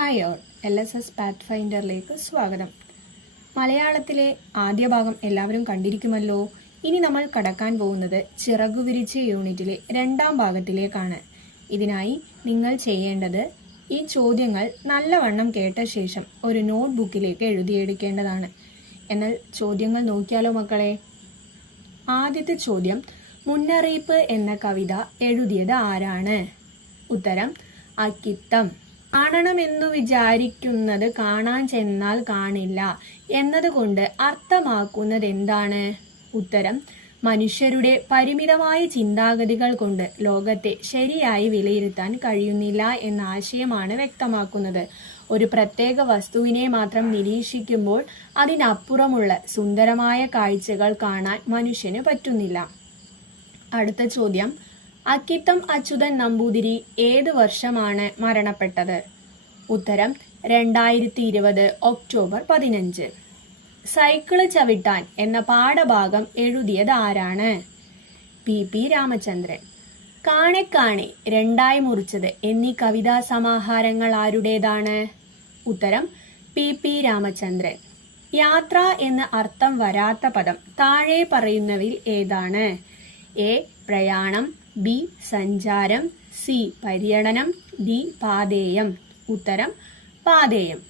Hi all, LSS പാത്ത്ഫൈൻഡറിലേക്ക് സ്വാഗതം. മലയാളത്തിലെ ആദ്യ ഭാഗം എല്ലാവരും കണ്ടിരിക്കുമല്ലോ. ഇനി നമ്മൾ കടക്കാൻ പോകുന്നത് ചിറകുവിരിച്ച യൂണിറ്റിലെ രണ്ടാം ഭാഗത്തിലേക്കാണ്. ഇതിനായി നിങ്ങൾ ചെയ്യേണ്ടത് ഈ ചോദ്യങ്ങൾ നല്ലവണ്ണം കേട്ട ശേഷം ഒരു നോട്ട് ബുക്കിലേക്ക് എഴുതിയെടുക്കേണ്ടതാണ്. എന്നാൽ ചോദ്യങ്ങൾ നോക്കിയാലോ മക്കളെ. ആദ്യത്തെ ചോദ്യം, മുന്നറിയിപ്പ് എന്ന കവിത എഴുതിയത് ആരാണ്? ഉത്തരം അക്കിത്തം. കാണണമെന്നു വിചാരിക്കുന്നത് കാണാൻ ചെന്നാൽ കാണില്ല എന്നതുകൊണ്ട് അർത്ഥമാക്കുന്നത് എന്താണ്? ഉത്തരം മനുഷ്യരുടെ പരിമിതമായ ചിന്താഗതികൾ കൊണ്ട് ലോകത്തെ ശരിയായി വിലയിരുത്താൻ കഴിയുന്നില്ല എന്ന ആശയമാണ് വ്യക്തമാക്കുന്നത്. ഒരു പ്രത്യേക വസ്തുവിനെ മാത്രം നിരീക്ഷിക്കുമ്പോൾ അതിനപ്പുറമുള്ള സുന്ദരമായ കാഴ്ചകൾ കാണാൻ മനുഷ്യന് പറ്റുന്നില്ല. അടുത്ത ചോദ്യം, അക്കിത്തം അച്യുതൻ നമ്പൂതിരി ഏത് വർഷമാണ് മരണപ്പെട്ടത്? ഉത്തരം 2020 ഒക്ടോബർ 15. സൈക്കിള് ചവിട്ടാൻ എന്ന പാഠഭാഗം എഴുതിയത് ആരാണ്? PP രാമചന്ദ്രൻ. കാണെ കാണെ രണ്ടായി മുറിച്ചത് എന്നീ കവിതാ സമാഹാരങ്ങൾ ആരുടേതാണ്? ഉത്തരം PP രാമചന്ദ്രൻ. യാത്ര എന്ന അർത്ഥം വരാത്ത പദം താഴെ പറയുന്നവയിൽ ഏതാണ്? A പ്രയാണം, B സഞ്ചാരം, C പര്യടനം, D പാതേയം. ഉത്തരം പാതേയം.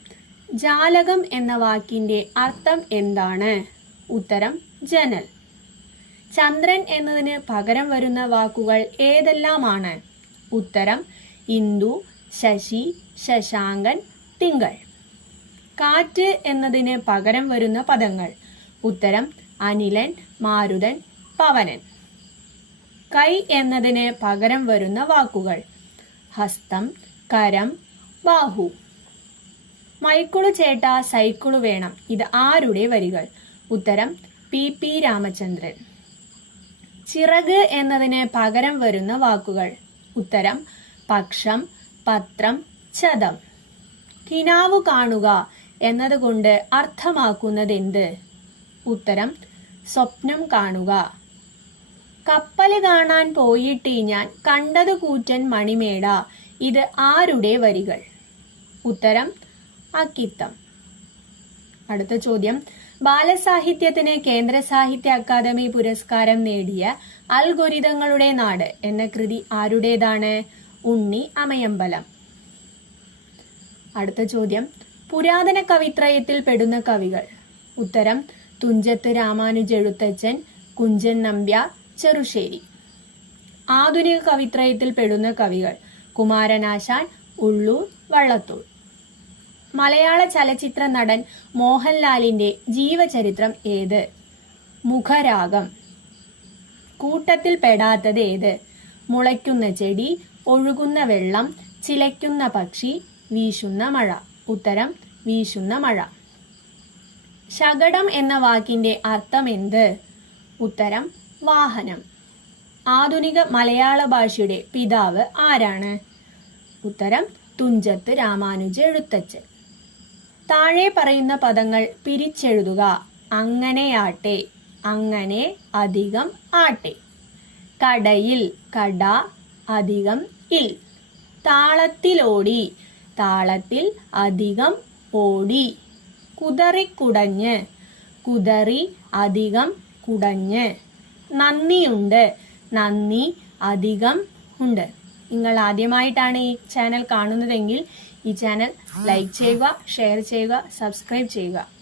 ജാലകം എന്ന വാക്കിന്റെ അർത്ഥം എന്താണ്? ഉത്തരം ജനൽ. ചന്ദ്രൻ എന്നതിന് പകരം വരുന്ന വാക്കുകൾ ഏതെല്ലാമാണ്? ഉത്തരം ഇന്ദു, ശശി, ശശാങ്കൻ, തിങ്കൾ. കാറ്റ് എന്നതിന് പകരം വരുന്ന പദങ്ങൾ? ഉത്തരം അനിലൻ, മാരുതൻ, പവനൻ. കൈ എന്നതിന് പകരം വരുന്ന വാക്കുകൾ? ഹസ്തം, കരം, ബാഹു. മൈക്കിളു ചേട്ടാ സൈക്കിളു വേണം, ഇത് ആരുടെ വരികൾ? ഉത്തരം PP രാമചന്ദ്രൻ. ചിറക് എന്നതിന് പകരം വരുന്ന വാക്കുകൾ? ഉത്തരം പക്ഷം, പത്രം, ചതം. കിനാവു കാണുക എന്നതുകൊണ്ട് അർത്ഥമാക്കുന്നത് എന്ത്? ഉത്തരം സ്വപ്നം കാണുക. കപ്പല് കാണാൻ പോയിട്ട് ഞാൻ കണ്ടത് കൂറ്റൻ മണിമേട, ഇത് ആരുടെ വരികൾ? ഉത്തരം അക്കിത്തം. അടുത്ത ചോദ്യം, ബാലസാഹിത്യത്തിന് കേന്ദ്ര സാഹിത്യ അക്കാദമി പുരസ്കാരം നേടിയ അൽഗോരിതങ്ങളുടെ നാട് എന്ന കൃതി ആരുടേതാണ്? ഉണ്ണി അമയമ്പലം. അടുത്ത ചോദ്യം, പുരാതന കവിത്രയത്തിൽ പെടുന്ന കവികൾ? ഉത്തരം തുഞ്ചത്ത് രാമാനുജെഴുത്തച്ഛൻ, കുഞ്ചൻ നമ്പ്യാർ, ചെറുശ്ശേരി. ആധുനിക കവിത്രയത്തിൽ പെടുന്ന കവികൾ? കുമാരനാശാൻ, ഉള്ളൂർ, വള്ളത്തോൾ. മലയാള ചലച്ചിത്ര നടൻ മോഹൻലാലിന്റെ ജീവചരിത്രം ഏത്? മുഖരാഗം. കൂട്ടത്തിൽ പെടാത്തത് ഏത്? മുളയ്ക്കുന്ന ചെടി, ഒഴുകുന്ന വെള്ളം, ചിലയ്ക്കുന്ന പക്ഷി, വീശുന്ന മഴ. ഉത്തരം വീശുന്ന മഴ. ശകടം എന്ന വാക്കിന്റെ അർത്ഥം എന്ത്? ഉത്തരം വാഹനം. ആധുനിക മലയാള ഭാഷയുടെ പിതാവ് ആരാണ്? ഉത്തരം തുഞ്ചത്ത് രാമാനുജെഴുത്തച്ഛൻ. താഴെ പറയുന്ന പദങ്ങൾ പിരിച്ചെഴുതുക. അങ്ങനെയാട്ടെ, അങ്ങനെ, അധികം, ആട്ടെ. കടയിൽ, കട, അധികം, ഇൽ. താളത്തിലോടി, താളത്തിൽ, അധികം, ഓടി. കുതറിക്കുടഞ്ഞ്, കുതറി, അധികം, കുടഞ്ഞ്. നന്ദിയുണ്ട്, നന്ദി, അധികം, ഉണ്ട്. നിങ്ങൾ ആദ്യമായിട്ടാണ് ഈ ചാനൽ കാണുന്നതെങ്കിൽ ഈ ചാനൽ ലൈക്ക് ചെയ്യുക, ഷെയർ ചെയ്യുക, സബ്സ്ക്രൈബ് ചെയ്യുക.